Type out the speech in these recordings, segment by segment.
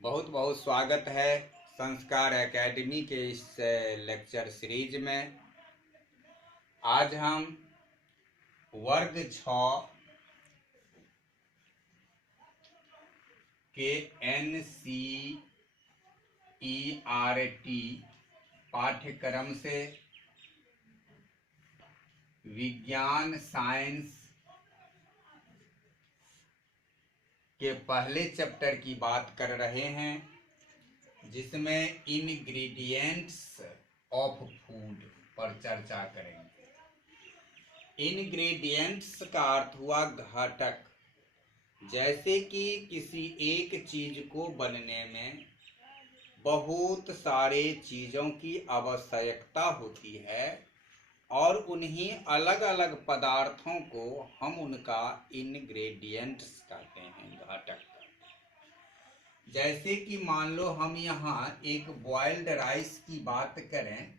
बहुत बहुत स्वागत है संस्कार एकेडमी के इस लेक्चर सीरीज में। आज हम वर्ग 6 के NCERT पाठ्यक्रम से विज्ञान साइंस के पहले चैप्टर की बात कर रहे हैं, जिसमें इंग्रेडिएंट्स ऑफ फूड पर चर्चा करेंगे। इंग्रेडिएंट्स का अर्थ हुआ घटक। जैसे कि किसी एक चीज को बनने में बहुत सारे चीजों की आवश्यकता होती है और उन्हीं अलग अलग पदार्थों को हम उनका इंग्रेडिएंट्स कहते हैं, घटक। जैसे कि मान लो हम यहाँ एक बॉइल्ड राइस की बात करें।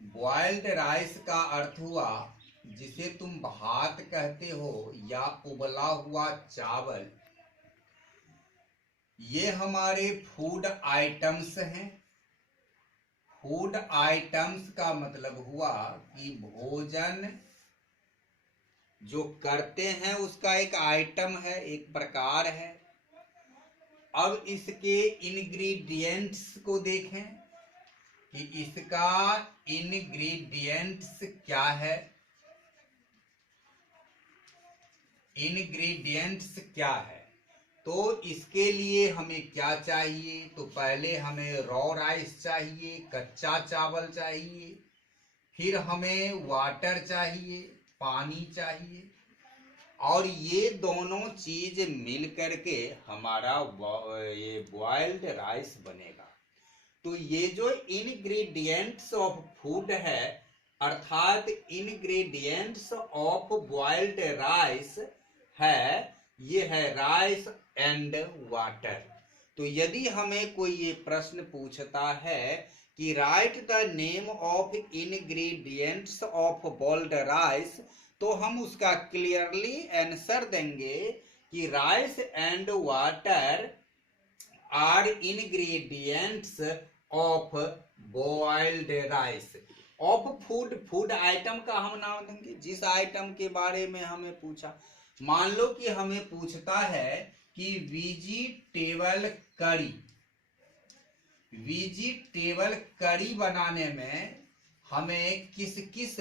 बॉइल्ड राइस का अर्थ हुआ जिसे तुम भात कहते हो या उबला हुआ चावल। ये हमारे फूड आइटम्स हैं। फूड आइटम्स का मतलब हुआ कि भोजन जो करते हैं उसका एक आइटम है, एक प्रकार है। अब इसके इंग्रेडिएंट्स को देखें कि इसका इंग्रेडिएंट्स क्या है। इंग्रेडिएंट्स क्या है तो इसके लिए हमें क्या चाहिए? तो पहले हमें रॉ राइस चाहिए, कच्चा चावल चाहिए। फिर हमें वाटर चाहिए, पानी चाहिए। और ये दोनों चीज मिल करके हमारा ये बॉइल्ड राइस बनेगा। तो ये जो इंग्रेडिएंट्स ऑफ फूड है, अर्थात इंग्रेडिएंट्स ऑफ बॉइल्ड राइस है, ये है राइस एंड वाटर। तो यदि हमें कोई ये प्रश्न पूछता है कि write the name of ingredients of boiled rice, तो हम उसका क्लियरली आंसर देंगे कि rice and water are ingredients of boiled rice. Of food, food item का हम नाम देंगे जिस आइटम के बारे में हमें पूछा। मान लो कि हमें पूछता है कि वेजिटेबल करी। वेजिटेबल करी बनाने में हमें किस किस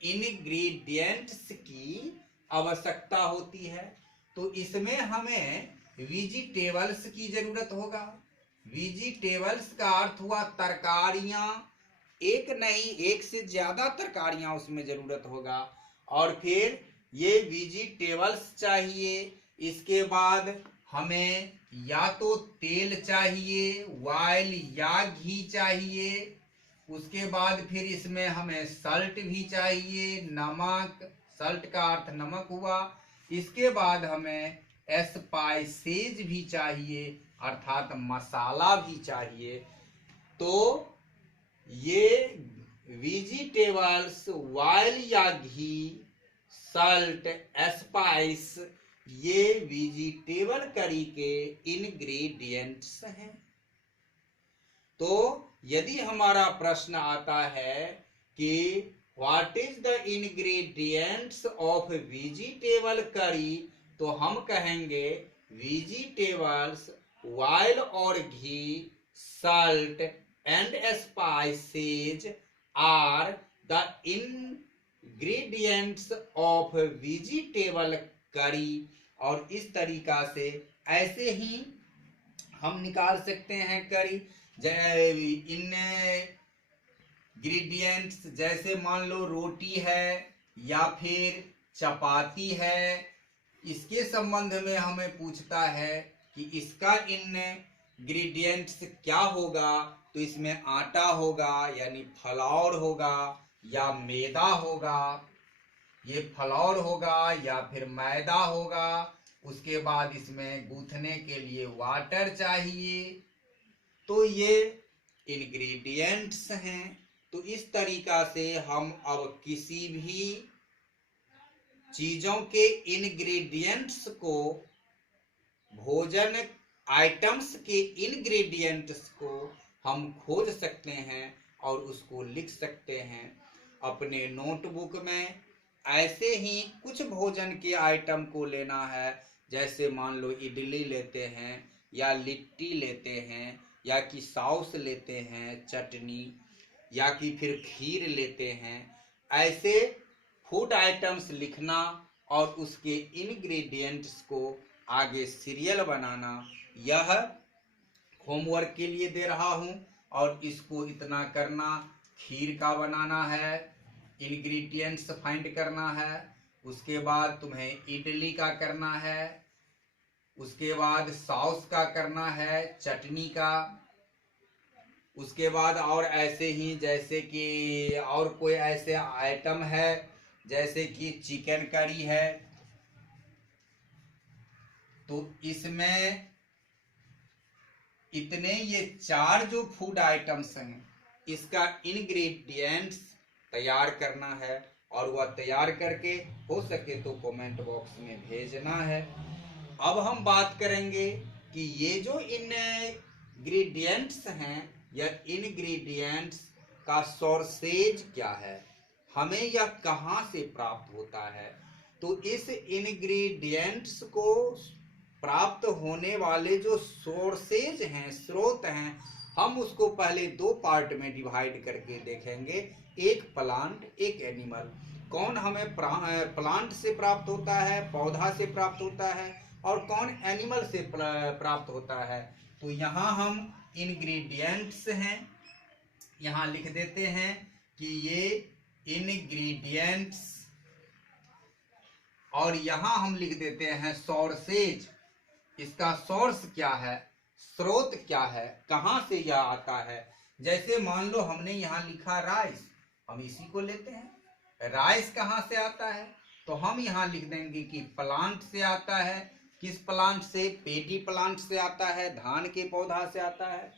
इंग्रेडिएंट्स की आवश्यकता होती है? तो इसमें हमें वेजिटेबल्स की जरूरत होगा। वेजिटेबल्स का अर्थ हुआ तरकारियां। एक नहीं, एक से ज्यादा तरकारियां उसमें जरूरत होगा। और फिर ये वेजिटेबल्स चाहिए। इसके बाद हमें या तो तेल चाहिए, ऑयल या घी चाहिए। उसके बाद फिर इसमें हमें सल्ट भी चाहिए, नमक। सल्ट का अर्थ नमक हुआ। इसके बाद हमें स्पाइसेज भी चाहिए, अर्थात मसाला भी चाहिए। तो ये वेजिटेबल्स, ऑयल या घी, सल्ट, स्पाइस, ये वेजिटेबल करी के इंग्रेडिएंट्स हैं। तो यदि हमारा प्रश्न आता है कि what is the ingredients of vegetable curry, तो हम कहेंगे वेजिटेबल्स, ऑयल और ghee, salt and spices are the ingredients of vegetable curry. और इस तरीका से ऐसे ही हम निकाल सकते हैं करी इन इंग्रेडिएंट्स। जैसे मान लो रोटी है या फिर चपाती है, इसके संबंध में हमें पूछता है कि इसका इंग्रेडिएंट्स क्या होगा। तो इसमें आटा होगा यानी फ्लावर होगा या मैदा होगा। ये फ्लावर होगा या फिर मैदा होगा। उसके बाद इसमें गूंथने के लिए वाटर चाहिए। तो ये इंग्रेडिएंट्स हैं। तो इस तरीका से हम अब किसी भी चीजों के इंग्रेडिएंट्स को भोजन आइटम्स के इंग्रेडिएंट्स को हम खोज सकते हैं और उसको लिख सकते हैं अपने नोटबुक में। ऐसे ही कुछ भोजन के आइटम को लेना है, जैसे मान लो इडली लेते हैं या लिट्टी लेते हैं या कि सॉस लेते हैं, चटनी, या कि फिर खीर लेते हैं। ऐसे फूड आइटम्स लिखना और उसके इंग्रेडिएंट्स को आगे सीरियल बनाना, यह होमवर्क के लिए दे रहा हूं। और इसको इतना करना, खीर का बनाना है, इंग्रेडिएंट्स फाइंड करना है, उसके बाद तुम्हें इडली का करना है, उसके बाद सॉस का करना है, चटनी का, उसके बाद और ऐसे ही जैसे कि और कोई ऐसे आइटम है जैसे कि चिकन करी है, तो इसमें इतने ये 4 जो फूड आइटम्स हैं इसका इंग्रेडिएंट्स तैयार करना है और वह तैयार करके हो सके तो कमेंट बॉक्स में भेजना है। अब हम बात करेंगे कि ये जो इंग्रेडिएंट्स हैं या इंग्रेडिएंट्स का सोर्सेज क्या है, हमें यह कहाँ से प्राप्त होता है। तो इस इंग्रेडिएंट्स को प्राप्त होने वाले जो सोर्सेज हैं, स्रोत हैं, हम उसको पहले 2 पार्ट में डिवाइड करके देखेंगे, एक प्लांट, एक एनिमल। कौन हमें प्लांट से प्राप्त होता है, पौधा से प्राप्त होता है, और कौन एनिमल से प्राप्त होता है। तो यहाँ हम इंग्रेडिएंट्स हैं, यहाँ लिख देते हैं कि ये इंग्रेडिएंट्स, और यहाँ हम लिख देते हैं सोर्सेज। इसका सोर्स क्या है, स्रोत क्या है, कहाँ से यह आता है। जैसे मान लो हमने यहाँ लिखा राइस, हम इसी को लेते हैं। राइस कहाँ से आता है, तो हम यहाँ लिख देंगे कि प्लांट से आता है। किस प्लांट से, पेडी प्लांट से आता है, धान के पौधा से आता है।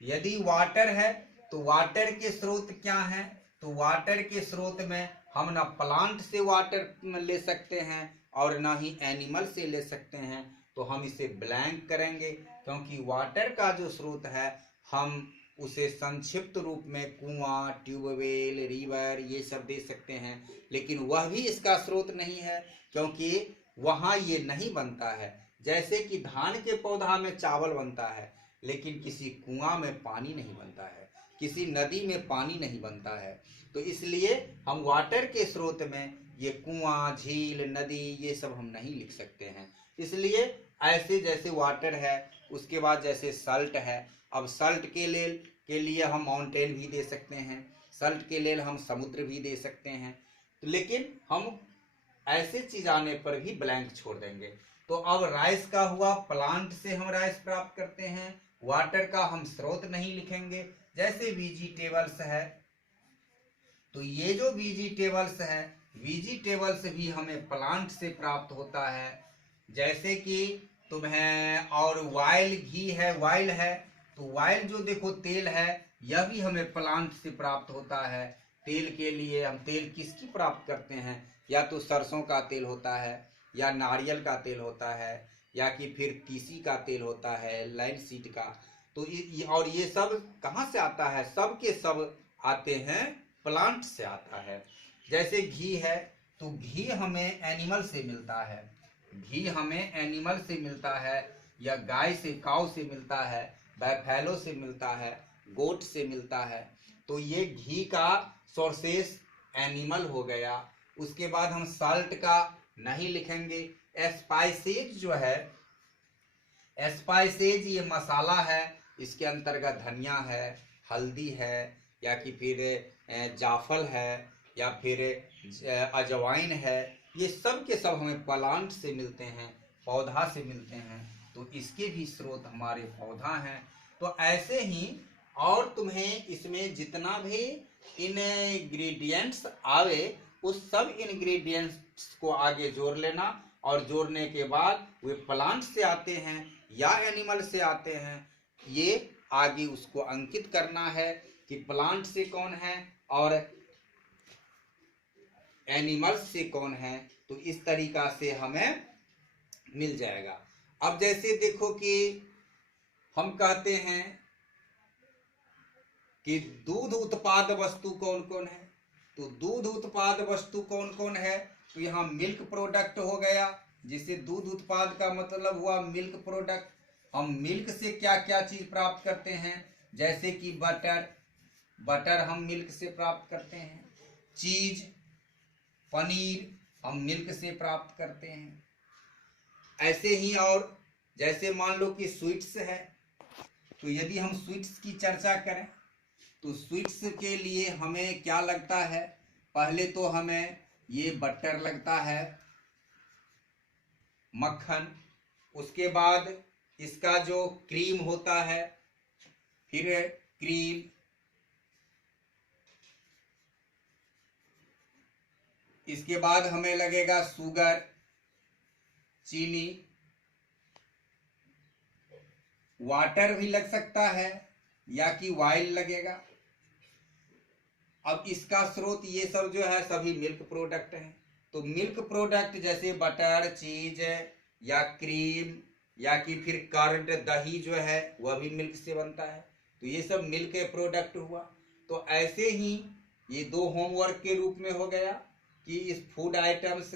यदि वाटर है तो वाटर के स्रोत क्या है, तो वाटर के स्रोत में हम ना प्लांट से वाटर ले सकते हैं और ना ही एनिमल से ले सकते हैं। तो हम इसे ब्लैंक करेंगे, क्योंकि वाटर का जो स्रोत है हम उसे संक्षिप्त रूप में कुआं, ट्यूबवेल, रिवर ये सब दे सकते हैं, लेकिन वह भी इसका स्रोत नहीं है, क्योंकि वहाँ ये नहीं बनता है। जैसे कि धान के पौधा में चावल बनता है, लेकिन किसी कुआं में पानी नहीं बनता है, किसी नदी में पानी नहीं बनता है। तो इसलिए हम वाटर के स्रोत में ये कुआं, झील, नदी ये सब हम नहीं लिख सकते हैं। इसलिए ऐसे जैसे वाटर है, उसके बाद जैसे सल्ट है, अब सल्ट के लिए हम माउंटेन भी दे सकते हैं, सल्ट के लिए हम समुद्र भी दे सकते हैं। तो लेकिन हम ऐसे चीज आने पर भी ब्लैंक छोड़ देंगे। तो अब राइस का हुआ, प्लांट से हम राइस प्राप्त करते हैं, वाटर का हम स्रोत नहीं लिखेंगे। जैसे वेजिटेबल्स है, तो ये जो वेजिटेबल्स है, वेजिटेबल्स भी हमें प्लांट से प्राप्त होता है। जैसे कि तुम्हें और वाइल घी है, वाइल है, तो वाइल जो देखो तेल है, यह भी हमें प्लांट से प्राप्त होता है। तेल के लिए हम तेल किसकी प्राप्त करते हैं, या तो सरसों का तेल होता है, या नारियल का तेल होता है, या कि फिर तीसी का तेल होता है, लाइनसीड का। तो और ये सब कहाँ से आता है, सब के सब आते हैं प्लांट से आता है। जैसे घी है, तो घी हमें एनिमल से मिलता है, घी हमें एनिमल से मिलता है, या गाय से, काऊ से मिलता है, बैफेलो से मिलता है, गोट से मिलता है। तो ये घी का सोर्सेस एनिमल हो गया। उसके बाद हम साल्ट का नहीं लिखेंगे। स्पाइसेज जो है, स्पाइसेज ये मसाला है, इसके अंतर्गत धनिया है, हल्दी है, या कि फिर जाफल है, या फिर अजवाइन है। ये सब के सब हमें प्लांट से मिलते हैं, पौधा से मिलते हैं। तो इसके भी स्रोत हमारे पौधा हैं। तो ऐसे ही और तुम्हें इसमें जितना भी इंग्रेडिएंट्स आवे, उस सब इंग्रेडिएंट्स को आगे जोड़ लेना, और जोड़ने के बाद वे प्लांट से आते हैं या एनिमल से आते हैं, ये आगे उसको अंकित करना है कि प्लांट से कौन है और एनिमल्स से कौन है। तो इस तरीका से हमें मिल जाएगा। अब जैसे देखो कि हम कहते हैं कि दूध उत्पाद वस्तु कौन कौन है, तो दूध उत्पाद वस्तु कौन कौन है, तो यहाँ मिल्क प्रोडक्ट हो गया, जिसे दूध उत्पाद का मतलब हुआ मिल्क प्रोडक्ट। हम मिल्क से क्या क्या चीज प्राप्त करते हैं, जैसे कि बटर हम मिल्क से प्राप्त करते हैं, चीज पनीर हम मिल्क से प्राप्त करते हैं। ऐसे ही और जैसे मान लो कि स्वीट्स है, तो यदि हम स्वीट्स की चर्चा करें तो स्वीट्स के लिए हमें क्या लगता है, पहले तो हमें ये बटर लगता है, मक्खन, उसके बाद इसका जो क्रीम होता है, फिर क्रीम, इसके बाद हमें लगेगा शुगर, चीनी, वाटर भी लग सकता है या कि वाइल लगेगा। अब इसका स्रोत ये सब जो है सभी मिल्क प्रोडक्ट हैं। तो मिल्क प्रोडक्ट जैसे बटर, चीज या क्रीम या कि फिर कर्ड, दही जो है वह भी मिल्क से बनता है, तो ये सब मिल्क के प्रोडक्ट हुआ। तो ऐसे ही ये दो होमवर्क के रूप में हो गया कि इस फूड आइटम्स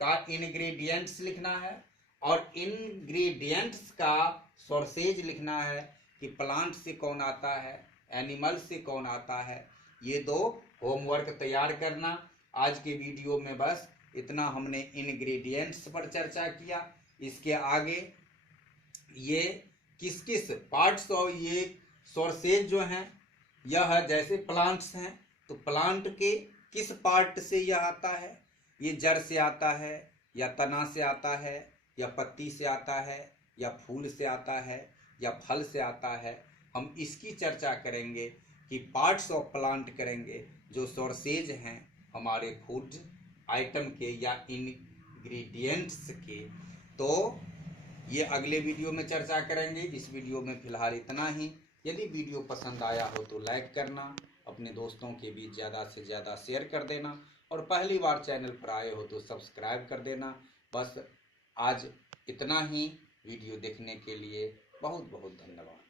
का इंग्रेडिएंट्स लिखना है और इंग्रेडिएंट्स का सोर्सेज लिखना है कि प्लांट से कौन आता है, एनिमल से कौन आता है। ये दो होमवर्क तैयार करना। आज के वीडियो में बस इतना हमने इंग्रेडिएंट्स पर चर्चा किया। इसके आगे ये किस किस पार्ट्स और ये सोर्सेज जो हैं यह है, जैसे प्लांट्स हैं तो प्लांट के किस पार्ट से यह आता है, ये जड़ से आता है या तना से आता है या पत्ती से आता है या फूल से आता है या फल से आता है। हम इसकी चर्चा करेंगे कि पार्ट्स ऑफ प्लांट करेंगे, जो सोर्सेज हैं हमारे फूड आइटम के या इंग्रेडिएंट्स के, तो ये अगले वीडियो में चर्चा करेंगे। इस वीडियो में फिलहाल इतना ही। यदि वीडियो पसंद आया हो तो लाइक करना, अपने दोस्तों के बीच ज़्यादा से ज़्यादा शेयर कर देना और पहली बार चैनल पर आए हो तो सब्सक्राइब कर देना। बस आज इतना ही। वीडियो देखने के लिए बहुत बहुत धन्यवाद।